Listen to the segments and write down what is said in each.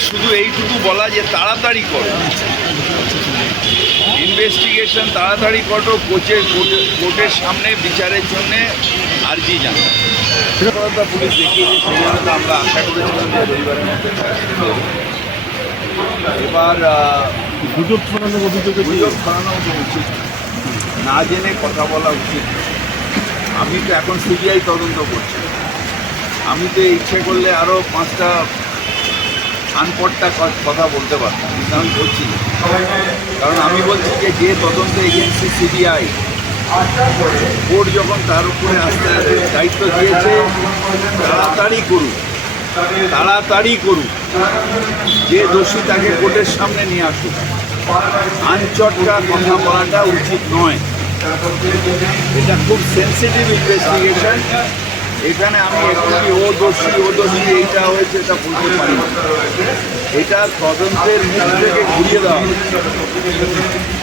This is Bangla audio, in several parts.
শুধু এইটুকু বলা যে তাড়াতাড়ি করো ইনভেস্টিগেশন তাড়াতাড়ি করো কোচের কোর্টে- কোর্টের সামনে বিচারের জন্য আর্জি সেটা পুলিশ দেখিয়েছে সেই জন্য তো আমরা আশা করেছিলাম যে রবিবারের মধ্যে এবার গুজব ছড়ানোর অভিযোগে গুজব ছড়ানো উচিত না। জেনে কথা বলা উচিত। আমি তো এখন সিবিআই তদন্ত করছি। আমি তো ইচ্ছে করলে আরও পাঁচটা আনপটটা কথা বলতে পারতাম, কিন্তু আমি বলছি কারণ আমি বলছি যে যে তদন্ত এজেন্সি সিবিআই, কোর্ট যখন তার উপরে আসতে দায়িত্ব দিয়েছে, তাড়াতাড়ি করুক তাড়াতাড়ি করুক, যে দোষী তাকে কোর্টের সামনে নিয়ে আসুক। আনচটটা কথা বলাটা উচিত নয়। এটা খুব সেন্সিটিভ ইনভেস্টিগেশন এখানে আমি এখনই ও দোষী ও দোষী, এইটা হয়েছে, এটা বলতে পারি এটা তদন্তের মুখ থেকে ঘুরিয়ে দেওয়া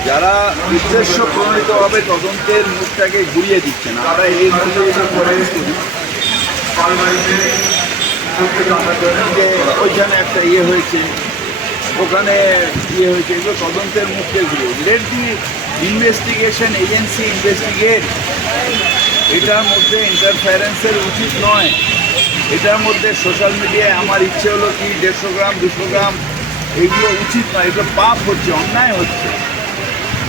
যারা উদ্দেশ্য প্রণীতভাবে তদন্তের মুখটাকে ঘুরিয়ে দিচ্ছেন। আমরা এই মধ্যে করে যে ওইখানে একটা ইয়ে হয়েছে, ওখানে ইয়ে হয়েছে, এগুলো তদন্তের মুখে ঘুরে let the investigation agency investigate. এটার মধ্যে ইন্টারফারেন্সের উচিত নয়। এটার মধ্যে সোশ্যাল মিডিয়ায় আমার ইচ্ছে হলো কি দেড়শো গ্রাম, দুশো গ্রাম, এগুলো উচিত নয়। এগুলো পাপ হচ্ছে, অন্যায় হচ্ছে।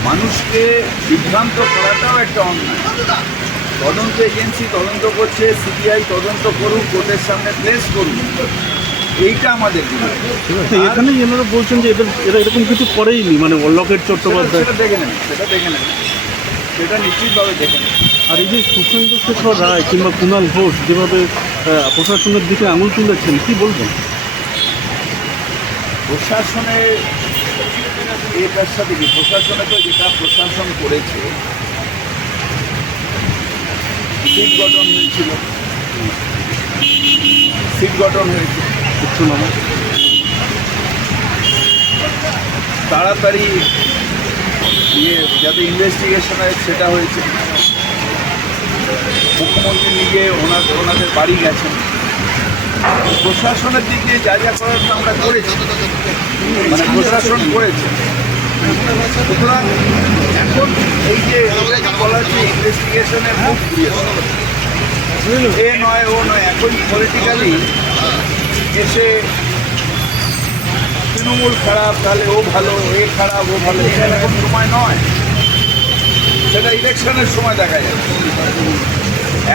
মানুষকে বিভ্রান্ত করাটাও একটা অন্যায়। তদন্ত এজেন্সি তদন্ত করছে, সিবিআই তদন্ত করুক, কোর্টের সামনে প্লেস করুক। এইটা আমাদের এখানেই এনারা বলছেন যে এদের এরা এরকম কিছু করেইনি মানে লকেট চট্টোপাধ্যায়। সেটা দেখে নেন সেটা দেখে নেন। সেটা নিশ্চিতভাবে দেখে নেন। আর এই যে সুখেন্দু শেখর রায় কিংবা কুণাল ঘোষ যেভাবে প্রশাসনের দিকে আঙুল তুলেছেন কি বলবেন? প্রশাসনের এটার সাথে কি প্রশাসনে তো যেটা প্রশাসন করেছে সিট গঠন হয়েছিল। সিট গঠন হয়েছে কিছু না। তাড়াতাড়ি ইয়ে যাতে ইনভেস্টিগেশন হয়, সেটা হয়েছে। মুখ্যমন্ত্রী নিজে ওনার ওনাদের বাড়ি গেছেন। প্রশাসনের দিক যা যা করার আমরা করেছি। মানে প্রশাসন করেছে। সুতরাং এখন এই যে বলা হচ্ছে ইনভেস্টিগেশনের মুখ। এ নয়, ও নয়, এখন পলিটিক্যালি এসে তৃণমূল খারাপ তাহলে ও ভালো এ খারাপ ও ভালো। এখন সময় নয়। সেটা ইলেকশনের সময় দেখা যায়।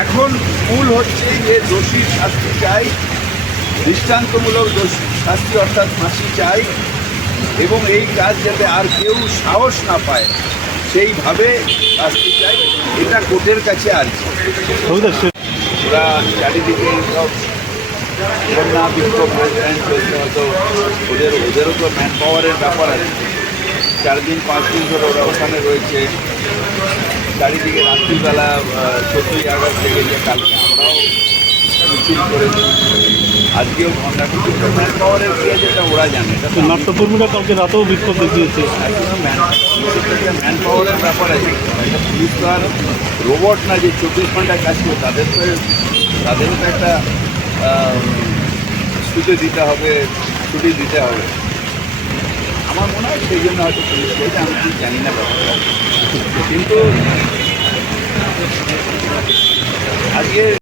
এখন মূল হচ্ছে যে দোষী শাস্তি চাই দৃষ্টান্তমূলক দোষী শাস্তি অর্থাৎ ফাঁসি চাই এবং এই কাজ যাতে আর কেউ সাহস না পায় সেইভাবে শাস্তি চাই। এটা কোর্টের কাছে আর ওরা চারিদিকে সব বন্যা বিক্ষোভ চলছে হয়তো ওদের ওদেরও তো ম্যান পাওয়ারের ব্যাপার আছে। চার দিন পাঁচ দিন ধরে ওরা ওখানে রয়েছে। চারিদিকে রাত্রিবেলা চোদ্দই আগস্ট থেকে যে কালকে আমরাও মিছিল করেছি। আজকেও ঘণ্টা কিন্তু ম্যান পাওয়ারের কি আছে এটা ওরা জানে এটা তো নাট্যকর্মীরা কালকে রাতেও বিক্ষোভ দেখিয়েছে। ম্যান পাওয়ারের ব্যাপার আছে। পুলিশ তো আর রোবট না যে চব্বিশ ঘন্টায় কাজ করে তাদের তো তাদেরও তো একটা সুযোগ দিতে হবে, ছুটি দিতে হবে। আমার মনে হয় সেই জন্য হয়তো পুলিশ করেছে আমি ঠিক জানি না ব্যাপারটা। কিন্তু আজকে